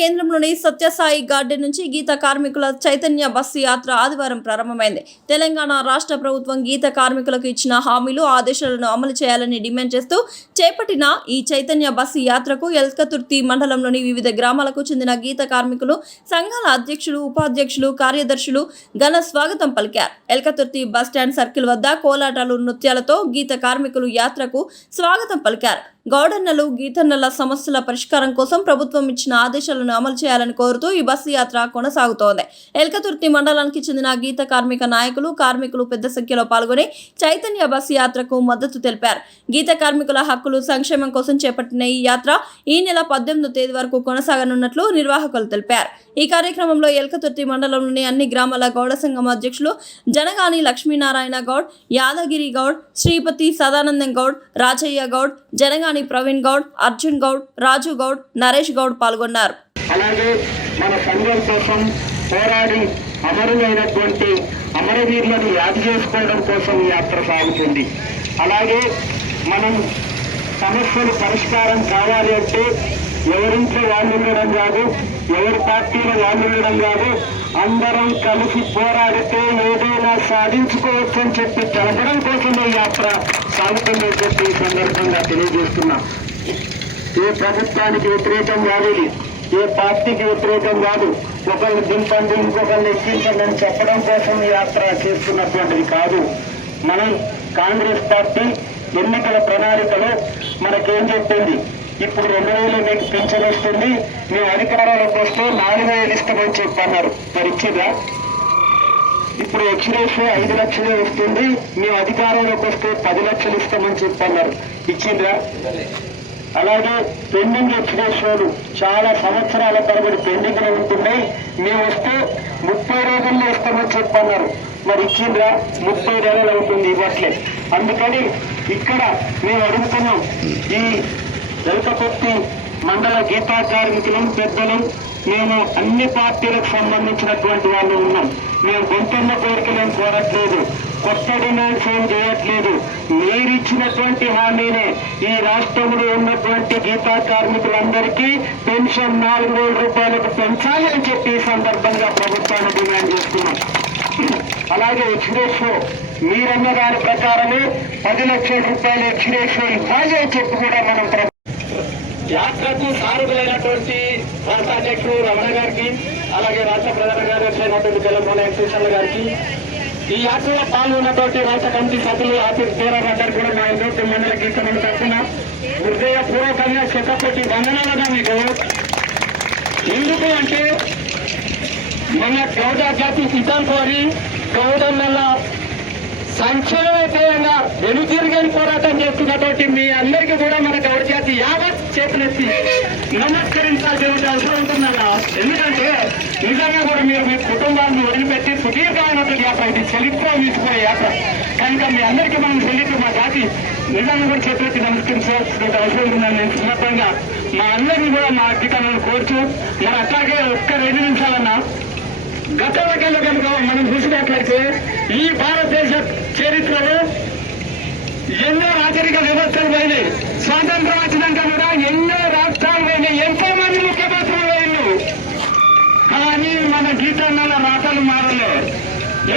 కేంద్రంలోని సత్యసాయి గార్డెన్ నుంచి గీత కార్మికుల చైతన్య బస్సు యాత్ర ఆదివారం ప్రారంభమైంది. తెలంగాణ రాష్ట్ర ప్రభుత్వం గీత కార్మికులకు ఇచ్చిన హామీలు, ఆదేశాలను అమలు చేయాలని డిమాండ్ చేస్తూ చేపట్టిన ఈ చైతన్య బస్సు యాత్రకు ఎల్కతుర్తి మండలంలోని వివిధ గ్రామాలకు చెందిన గీత కార్మికులు, సంఘాల అధ్యక్షులు, ఉపాధ్యక్షులు, కార్యదర్శులు ఘన స్వాగతం పలికారు. ఎల్కతుర్తి బస్టాండ్ సర్కిల్ వద్ద కోలాటాలు, నృత్యాలతో గీత కార్మికులు యాత్రకు స్వాగతం పలికారు. గౌడన్నలు, గీతన్నల సమస్యల పరిష్కారం కోసం ప్రభుత్వం ఇచ్చిన ఆదేశాలను అమలు చేయాలని కోరుతూ ఈ బస్సు యాత్ర కొనసాగుతోంది. ఎల్కతుర్తి మండలానికి చెందిన గీత కార్మిక నాయకులు, కార్మికులు పెద్ద సంఖ్యలో పాల్గొని చైతన్య బస్సు యాత్రకు మద్దతు తెలిపారు. గీత కార్మికుల హక్కులు, సంక్షేమం కోసం చేపట్టిన ఈ యాత్ర ఈ నెల 18వ తేదీ వరకు కొనసాగనున్నట్లు నిర్వాహకులు తెలిపారు. ఈ కార్యక్రమంలో ఎల్కతుర్తి మండలంలోని అన్ని గ్రామాల గౌడ సంఘం అధ్యక్షులు జనగాని లక్ష్మీనారాయణ గౌడ్, యాదగిరి గౌడ్, శ్రీపతి సదానందం గౌడ్, రాజయ్య గౌడ్, జనగాని ప్రవీణ్ గౌడ్, అర్జున్ గౌడ్, రాజు గౌడ్, నరేష్ గౌడ్ పాల్గొన్నారు. అలాగే మన సంఘం కోసం పోరాడి అమరులైనటువంటి అమరవీరులను యాద చేసుకోవడం కోసం యాత్ర సాగుతుంది. అలాగే మనం సమస్యలు పరిష్కారం కావాలి అంటే ఎవరింట్లో వాళ్ళు ఉండడం కాదు, ఎవరి పార్టీలో వాళ్ళు ఉండడం కాదు, అందరం కలిసి పోరాడితే ఏదైనా సాధించుకోవచ్చు అని చెప్పి తెలపడం కోసమే యాత్ర సాగుతుందని చెప్పి ఈ సందర్భంగా తెలియజేస్తున్నా. ఏ ప్రభుత్వానికి వ్యతిరేకం కాదు, ఏ పార్టీకి వ్యతిరేకం కాదు, ఒకరిని దింపండి ఇంకొకరిని ఎక్కించండి అని చెప్పడం కోసం ఈ యాత్ర చేస్తున్నటువంటిది కాదు. మనం కాంగ్రెస్ పార్టీ ఎన్నికల ప్రణాళికలో మనకేం చెప్పింది, ఇప్పుడు 2000 మీకు పింఛన్ వస్తుంది, మేము అధికారంలోకి వస్తే 4000 ఇస్తామని చెప్పన్నారు. మరి ఇచ్చిందా? ఇప్పుడు ఎక్స్రేషియో 5 లక్షలే వస్తుంది, మేము అధికారంలోకి వస్తే 10 లక్షలు ఇస్తామని చెప్పన్నారు. ఇచ్చిందా? అలాగే పెండింగ్ ఎక్స్రేషియోలు చాలా సంవత్సరాల తరబడి పెండింగ్ లో ఉంటున్నాయి, మేము వస్తే 30 రోజుల్లో ఇస్తామని చెప్పన్నారు. మరి ఇచ్చిండ్రా? 30 రోజులు అవుతుంది, ఇవ్వట్లే. అందుకని ఇక్కడ మేము అడుగుతున్నాం, ఈ ఎల్కతుర్తి మండల గీతా కార్మికులు పెద్దలు, మేము అన్ని పార్టీలకు సంబంధించినటువంటి వాళ్ళు ఉన్నాం. మేము గొంతున్న కోరికలేం కోరట్లేదు, కొత్త డిమాండ్స్ ఏం చేయట్లేదు. మీరిచ్చినటువంటి హామీనే ఈ రాష్ట్రంలో ఉన్నటువంటి గీతా కార్మికులందరికీ పెన్షన్ 4000 రూపాయలకు పెంచాలి అని చెప్పి ఈ సందర్భంగా ప్రభుత్వాన్ని డిమాండ్ చేస్తున్నాం. అలాగే ఎక్స్రేషో మీరన్న దాని ప్రకారమే 10 లక్షల రూపాయల ఎక్స్రేషో ఇవ్వాలి అని చెప్పి కూడా మనం యాత్రకు సారథులైనటువంటి రాష్ట్ర అధ్యక్షుడు రమణ గారికి, అలాగే రాష్ట్ర ప్రధాన కార్యదర్శి అయినటువంటి తెలంగాణ ఎన్సీసీల గారికి, ఈ యాత్రలో పాల్గొన్నటువంటి రాష్ట్ర కమిటీ సభ్యులు ఆఫీస్ పోరాటారు కూడా మా ఎల్కతుర్తి మండల గీతమైన తరఫున హృదయపూర్వకంగా శతకోటి వందనాలుగా మీకు. ఎందుకు అంటే మన గౌడ జాతి సిద్ధం కోరి గౌడన్నల సంక్షేమేయంగా వెనుతిరిగని పోరాటం చేస్తున్నటువంటి మీ అందరికీ కూడా మన గౌడ జాతి యావత్ చేతులెత్తి నమస్కరించాల్సిన అవసరం ఉంటుందన్నా. ఎందుకంటే నిజంగా కూడా మీరు మీ కుటుంబాన్ని వదిలిపెట్టి సుదీర్ఘమైనటువంటి యాత్ర, ఇది చరిత్ర తీసుకునే యాత్ర కనుక మీ అందరికీ మనం చెల్లిస్తూ మా జాతి నిజంగా కూడా చేతులెత్తి నమస్కరించాల్సిన అవసరం ఉంటుందని నేను సందర్భంగా మా అందరినీ కూడా మా అధికారులను కోరుచు. మరి అట్లాగే ఒక్క 2 నిమిషాలన్నా గతంలో కనుక మనం చూసినట్లయితే ఈ భారతదేశ చరిత్రలో ఎన్నో రాజరిక వ్యవస్థలు పోయినాయి. స్వాతంత్రం వచ్చినాక కూడా ఎన్నో రాష్ట్రాలు పోయినాయి, ఎంతో మంది ముఖ్యమంత్రులు పోయినారు. కానీ మన గీతన్నల రాతలు మారలే.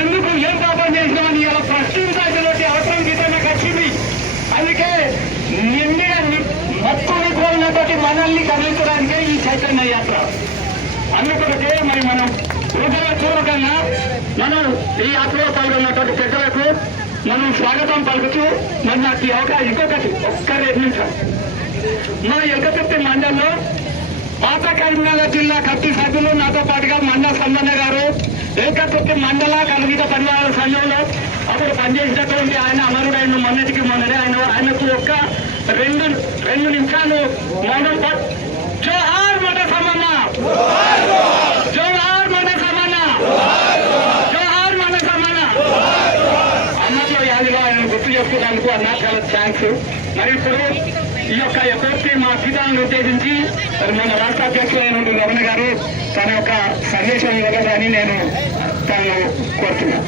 ఎందుకు? ఏం పాపం చేసినామని ఇలా ప్రశ్నించాల్సినటువంటి అవసరం గీతన్నకు వచ్చింది. అందుకే నిండిన మత్తుని పోయినటువంటి మనల్ని కదిలించడానికే ఈ చైతన్య యాత్ర. అందుకొరకే మరి మనం హృదయపూర్వకంగా మనం ఈ యాత్రలో పాల్గొన్నటువంటి పెద్దలకు మనం స్వాగతం పలుకుతూ మరి నాకు ఈ అవకాశం ఇంకొకటి ఒక్క 2 నిమిషాలు. మన ఎల్కతుర్తి మండలంలో పాత కరీంనగర్ జిల్లా కమిటీ సభ్యులు నాతో పాటుగా మండల సంబంధ గారు ఎల్కతుర్తి మండల కలుగిత పరివార సంఘంలో అప్పుడు పనిచేసినటువంటి ఆయన అమరుడైన మొన్నటికి మొన్ననే ఆయనకు ఒక్క 2 నిమిషాలు మౌనం జోహార్ మండల సంబంధ, జోహార్ మండల సంబంధ, జోహార్ మండల సంబంధ అన్నట్లో యాదిగా ఆయన గుర్తు చేసుకున్నందుకు అన్నా చాలా థ్యాంక్స్. మరి ఇప్పుడు ఈ యొక్క ఎఫ్ఎస్పీ మా గీతాలను ఉద్దేశించి మరి మన రాష్ట్ర అధ్యక్షులైన రమణ గారు తన యొక్క సందేశం ఇవ్వగలని నేను తనను కోరుతున్నాను.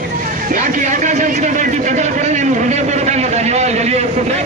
నాకు ఈ అవకాశం ఇచ్చినటువంటి ప్రజలు కూడా నేను హృదయపూర్వకంగా ధన్యవాదాలు తెలియజేసుకుంటే